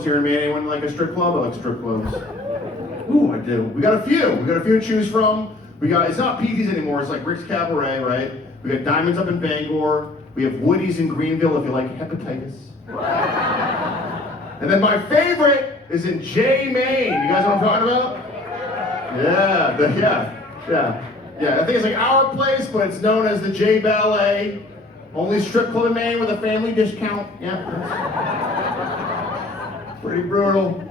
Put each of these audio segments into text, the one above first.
Here in Maine, anyone like a strip club? I like strip clubs. Ooh, I do. We got a few to choose from. It's not PT's anymore, it's like Rick's Cabaret, right? We got Diamonds up in Bangor. We have Woody's in Greenville if you like hepatitis. And then my favorite is in J, Maine. You guys know what I'm talking about? Yeah. I think it's like our place, but it's known as the J Ballet. Only strip club in Maine with a family discount. Yeah. Pretty brutal.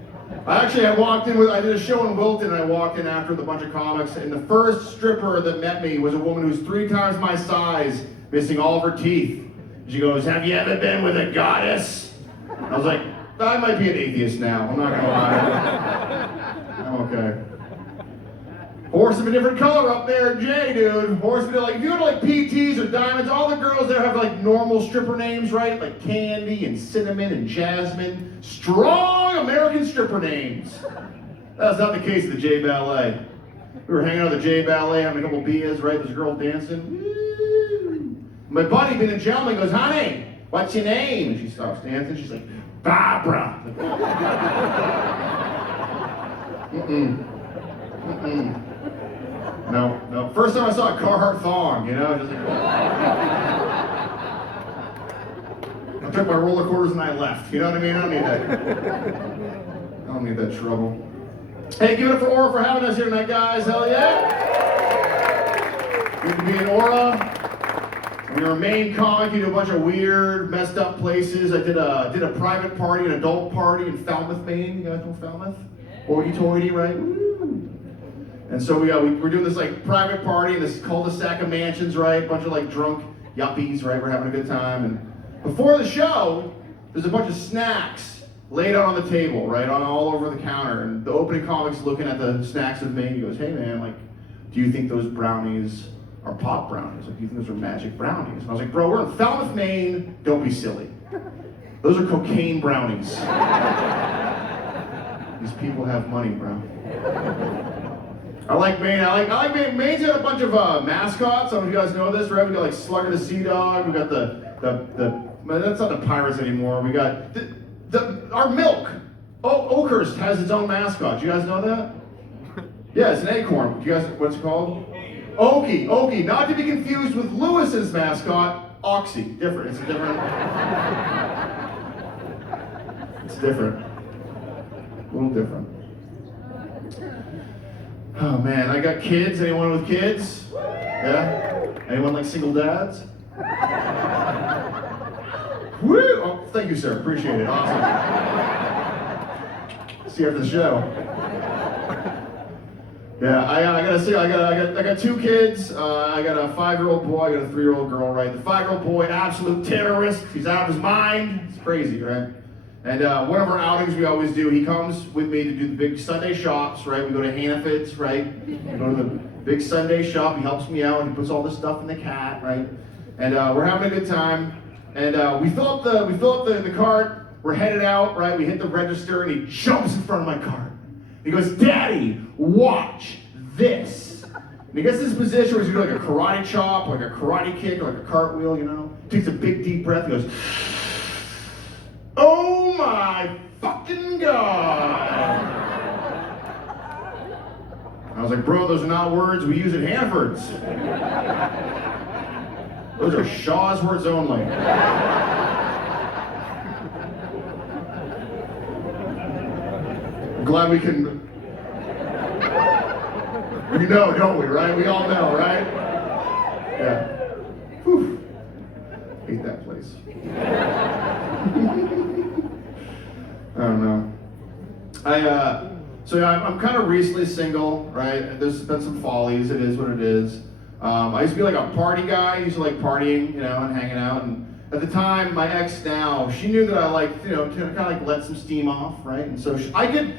I did a show in Wilton, and I walked in after with a bunch of comics, and the first stripper that met me was a woman who's 3 times my size, missing all of her teeth. She goes, "Have you ever been with a goddess?" I was like, I might be an atheist now, I'm not gonna lie. I'm okay. Horse of a different color up there, Jay, dude. Horse of a, like, if you go to like PTs or Diamonds, all the girls there have like normal stripper names, right? Like Candy and Cinnamon and Jasmine. Strong American stripper names. That's not the case at the J Ballet. We were hanging out at the J Ballet, having a couple beers, right? There's a girl dancing. Woo. My buddy, being a gentleman, goes, "Honey, what's your name?" And she stops dancing. She's like, "Barbara." No. First time I saw a Carhartt thong, just like, I took my roller quarters and I left. You know what I mean? I don't need that trouble. Hey, give it up for Aura for having us here tonight, guys. Hell yeah. Good to be in Aura. When you're a Maine comic, you do a bunch of weird, messed up places. I did a private party, an adult party in Falmouth, Maine. You guys know Falmouth? Hoity-toity, right? Woo. And so we're doing this like private party in this cul-de-sac of mansions, right? A bunch of like drunk yuppies, right? We're having a good time. And before the show, there's a bunch of snacks laid out on the table, right? All over the counter. And the opening comic's looking at the snacks with me. He goes, "Hey man, like, do you think those brownies are pop brownies? Like, do you think those are magic brownies?" And I was like, "Bro, we're in Falmouth, Maine. Don't be silly. Those are cocaine brownies. These people have money, bro." I like Maine. I like Maine. Maine's got a bunch of mascots. Some of you guys know this, right? We got like Slugger the Sea Dog. We got the that's not the Pirates anymore. We got our milk. Oakhurst has its own mascot. Do you guys know that? Yeah, it's an acorn. Do you guys, what's it called? Okie. Not to be confused with Lewis's mascot, Oxy. Different. It's different. A little different. Oh man, I got kids. Anyone with kids? Yeah? Anyone like single dads? Woo! Oh, thank you, sir. Appreciate it. Awesome. See you after the show. Yeah, I gotta say, I got 2 kids. I got a 5-year-old boy. I got a 3-year-old girl. Right? The 5-year-old boy, absolute terrorist. He's out of his mind. It's crazy, right? And one of our outings we always do, he comes with me to do the big Sunday shops, right? We go to Hannaford's, right? We go to the big Sunday shop. He helps me out. He puts all this stuff in the cat, right? And we're having a good time. And we fill up the cart. We're headed out, right? We hit the register, and he jumps in front of my cart. He goes, "Daddy, watch this." And he gets this position where he's doing like a karate chop, like a karate kick, or like a cartwheel, Takes a big deep breath. He goes, "Oh my fucking God." I was like, "Bro, those are not words we use at Hannaford's. Those are Shaw's words only." I'm glad we can. We know, don't we, right? We all know, right? Yeah. Whew. Hate that place. I don't know. I'm kind of recently single, right? There's been some follies. It is what it is. I used to be like a party guy. I used to like partying, and hanging out. And at the time, my ex now, she knew that I liked, to kind of like let some steam off, right? And so I could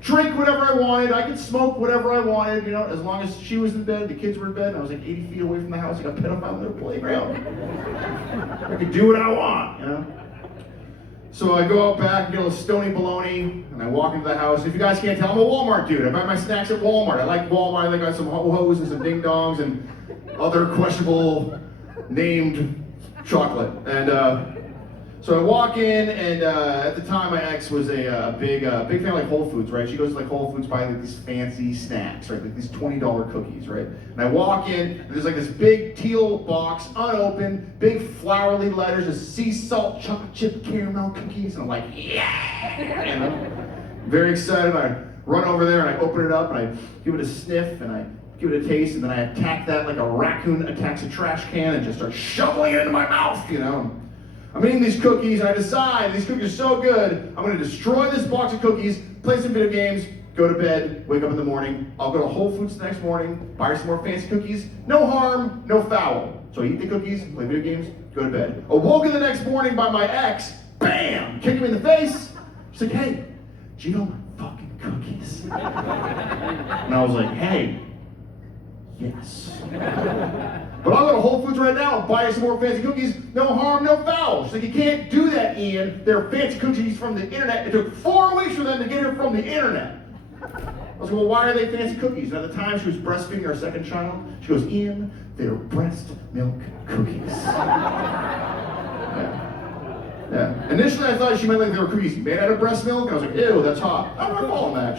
drink whatever I wanted. I could smoke whatever I wanted, as long as she was in bed, the kids were in bed, and I was like 80 feet away from the house, like a pedophile in their playground. I could do what I want, So I go out back and get a little stony bologna, and I walk into the house. If you guys can't tell, I'm a Walmart dude. I buy my snacks at Walmart. I like Walmart. I got some ho-hos and some ding-dongs and other questionable named chocolate. And So I walk in, and at the time, my ex was a big fan of like Whole Foods, right? She goes to like Whole Foods, buy like these fancy snacks, right? Like these $20 cookies, right? And I walk in, and there's like this big teal box, unopened, big flowery letters, of sea salt chocolate chip caramel cookies, and I'm like, yeah! You know? Very excited. I run over there, and I open it up, and I give it a sniff, and I give it a taste, and then I attack that like a raccoon attacks a trash can, and just start shoveling it into my mouth, you know? I'm eating these cookies, and I decide these cookies are so good, I'm going to destroy this box of cookies, play some video games, go to bed, wake up in the morning. I'll go to Whole Foods the next morning, buy her some more fancy cookies. No harm, no foul. So I eat the cookies, play video games, go to bed. Awoken the next morning by my ex, bam, kick him in the face. She's like, hey, do you know my fucking cookies? And I was like, hey, yes. But I'll go to Whole Foods right now and buy you some more fancy cookies. No harm, no foul. She's like, you can't do that, Ian. They're fancy cookies from the internet. It took 4 weeks for them to get here from the internet. I was like, well, why are they fancy cookies? And at the time, she was breastfeeding our second child. She goes, Ian, they're breast milk cookies. Yeah. Initially, I thought she meant like they were cookies made out of breast milk. And I was like, ew, that's hot. I'm not following that.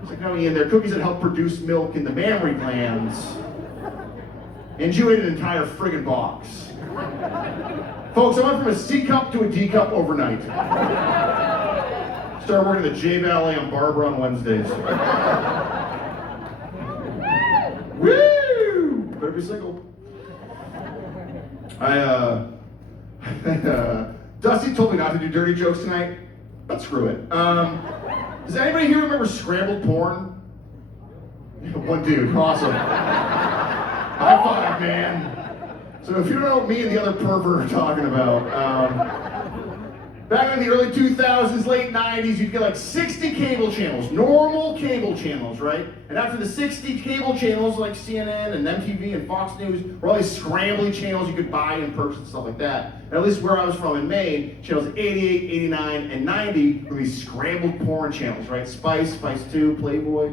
She's like, no, Ian, they're cookies that help produce milk in the mammary glands. And you ate an entire friggin' box. Folks, I went from a C cup to a D cup overnight. Started working at the J Ballet on Barbara on Wednesdays. Woo! Better be single. Dusty told me not to do dirty jokes tonight, but screw it. Does anybody here remember scrambled porn? One dude, awesome. High five, man. So if you don't know what me and the other pervert are talking about, back in the early 2000s, late 90s, you'd get like 60 cable channels, normal cable channels, right? And after the 60 cable channels like CNN and MTV and Fox News were all these scrambly channels you could buy and purchase and stuff like that. And at least where I was from in Maine, channels 88, 89, and 90 were these scrambled porn channels, right? Spice, Spice 2, Playboy.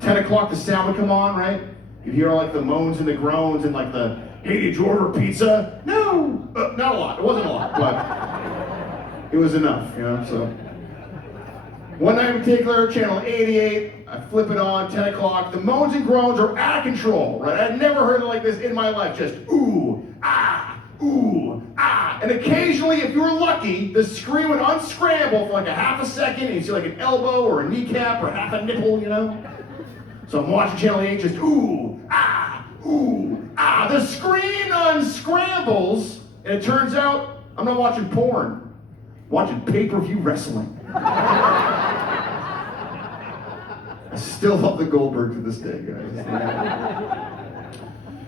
10 o'clock, the sound would come on, right? You'd hear all like the moans and the groans and like the, hey, did you order pizza? No! Not a lot. It wasn't a lot, but it was enough, you know, so. One night in particular, channel 88, I flip it on, 10 o'clock. The moans and groans are out of control, right? I'd never heard it like this in my life. Just ooh, ah, and occasionally, if you were lucky, the screen would unscramble for like a half a second, and you see like an elbow or a kneecap or half a nipple, you know? So I'm watching channel 8, just ooh, ah. The screen unscrambles, and it turns out I'm not watching porn. I'm watching pay-per-view wrestling. I still love the Goldberg to this day, guys.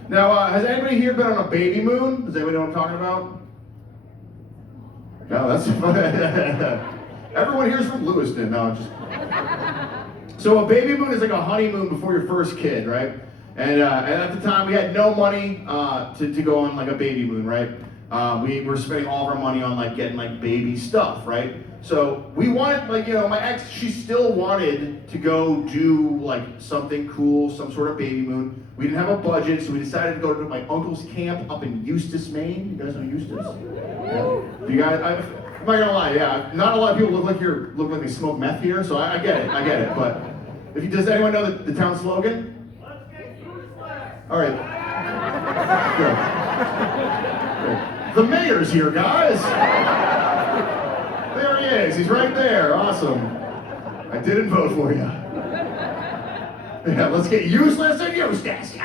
Now, has anybody here been on a baby moon? Does anybody know what I'm talking about? No, that's fun. Everyone here's from Lewiston. No, just. So a baby moon is like a honeymoon before your first kid, right? And at the time we had no money to go on like a baby moon, right? We were spending all of our money on like getting like baby stuff, right? So we wanted, like, you know, my ex, she still wanted to go do like something cool, some sort of baby moon. We didn't have a budget, so we decided to go to my uncle's camp up in Eustis, Maine. You guys know Eustis? Yeah. You guys, I'm not gonna lie, yeah. Not a lot of people look like they smoke meth here, so I get it. But does anyone know the town slogan? Let's get useless. All right. Good. The mayor's here, guys. There he is. He's right there. Awesome. I didn't vote for you. Yeah, let's get useless and Eustace.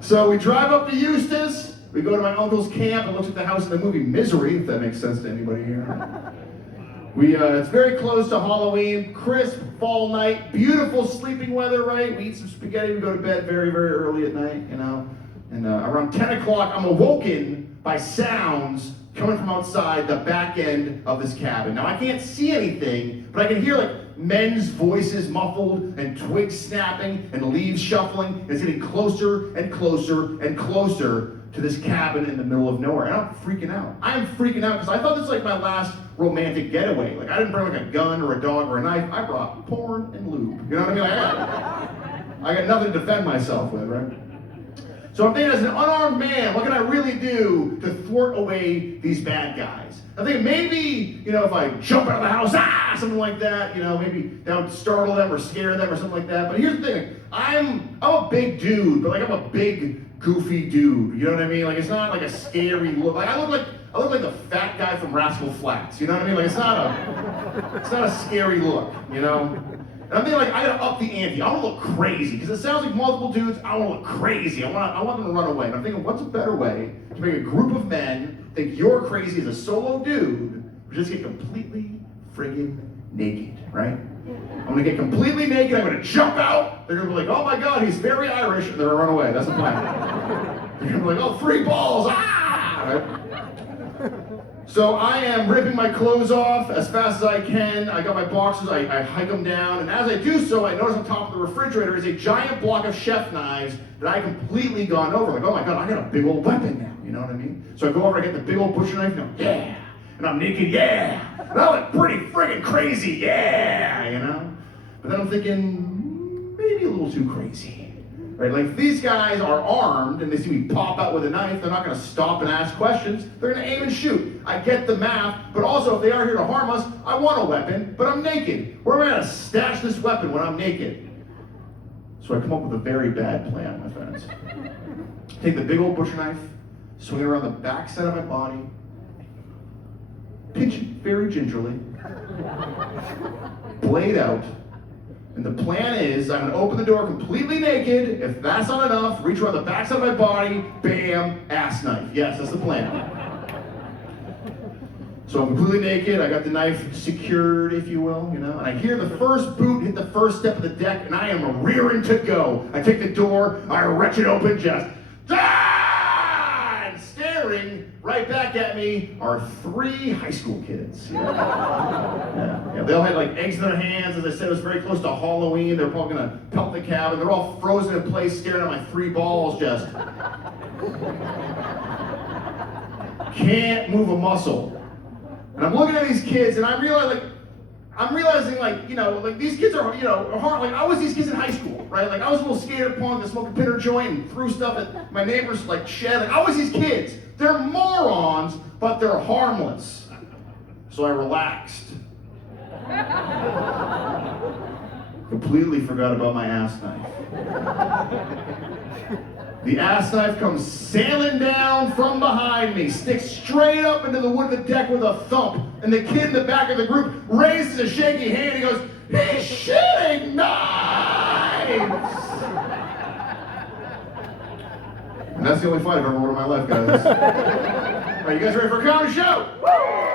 So we drive up to Eustis. We go to my uncle's camp. It looks like the house in the movie Misery, if that makes sense to anybody here. It's very close to Halloween, crisp fall night, beautiful sleeping weather, right? We eat some spaghetti, we go to bed very, very early at night, you know. And around 10 o'clock, I'm awoken by sounds coming from outside the back end of this cabin. Now, I can't see anything, but I can hear like men's voices muffled and twigs snapping and leaves shuffling. And it's getting closer and closer and closer to this cabin in the middle of nowhere. And I'm freaking out. I'm freaking out because I thought this was like my last romantic getaway. Like, I didn't bring like a gun or a dog or a knife. I brought porn and lube. You know what I mean? I got nothing to defend myself with, right? So I'm thinking, as an unarmed man, what can I really do to thwart away these bad guys? I think maybe, if I jump out of the house, something like that, maybe that would startle them or scare them or something like that. But here's the thing, I'm a big dude, but I'm a big, goofy dude. You know what I mean? Like, it's not like a scary look. Like, I look like the fat guy from Rascal Flatts. You know what I mean? Like, it's not a scary look, And I'm thinking, like, I gotta up the ante. I want to look crazy because it sounds like multiple dudes. I want to look crazy. I want them to run away. And I'm thinking, what's a better way to make a group of men think you're crazy as a solo dude, or just get completely friggin' naked, right? I'm gonna get completely naked. I'm gonna jump out. They're gonna be like, "Oh my God, he's very Irish," and they're gonna run away. That's the plan. They're gonna be like, "Oh, free balls!" Right? So I am ripping my clothes off as fast as I can. I got my boxers, I hike them down, and as I do so, I notice on top of the refrigerator is a giant block of chef knives that I completely gone over. Like, oh my God, I got a big old weapon now, you know what I mean? So I go over, I get the big old butcher knife, and I'm, yeah! And I'm naked, yeah! And I look pretty friggin' crazy, yeah! But then I'm thinking, maybe a little too crazy. Right, like if these guys are armed and they see me pop out with a knife, they're not going to stop and ask questions. They're going to aim and shoot. I get the math, but also if they are here to harm us, I want a weapon, but I'm naked. Where am I going to stash this weapon when I'm naked? So I come up with a very bad plan, my friends. Take the big old butcher knife, swing it around the back side of my body, pinch it very gingerly, blade out. And the plan is, I'm going to open the door completely naked. If that's not enough, reach around the backside of my body, bam, ass knife. Yes, that's the plan. So I'm completely naked. I got the knife secured, if you will, And I hear the first boot hit the first step of the deck, and I am rearing to go. I take the door, I wrench it open, just, and staring right back at me are 3 high school kids. Yeah, they all had like eggs in their hands. As I said, it was very close to Halloween. They're probably gonna pelt the cabin. They're all frozen in place, staring at my 3 balls, just can't move a muscle. And I'm looking at these kids, and I'm realizing, these kids are, hard. Like, I was these kids in high school, right? Like, I was a little skater punk that smoked a pinner joint and threw stuff at my neighbor's, shed. Like, I was these kids. They're morons, but they're harmless. So I relaxed. Completely forgot about my ass knife. The ass knife comes sailing down from behind me, sticks straight up into the wood of the deck with a thump, and the kid in the back of the group raises a shaky hand. He goes, "He's shooting knives!" And that's the only fight I've ever won in my life, guys. Are you guys ready for a comedy show? Woo!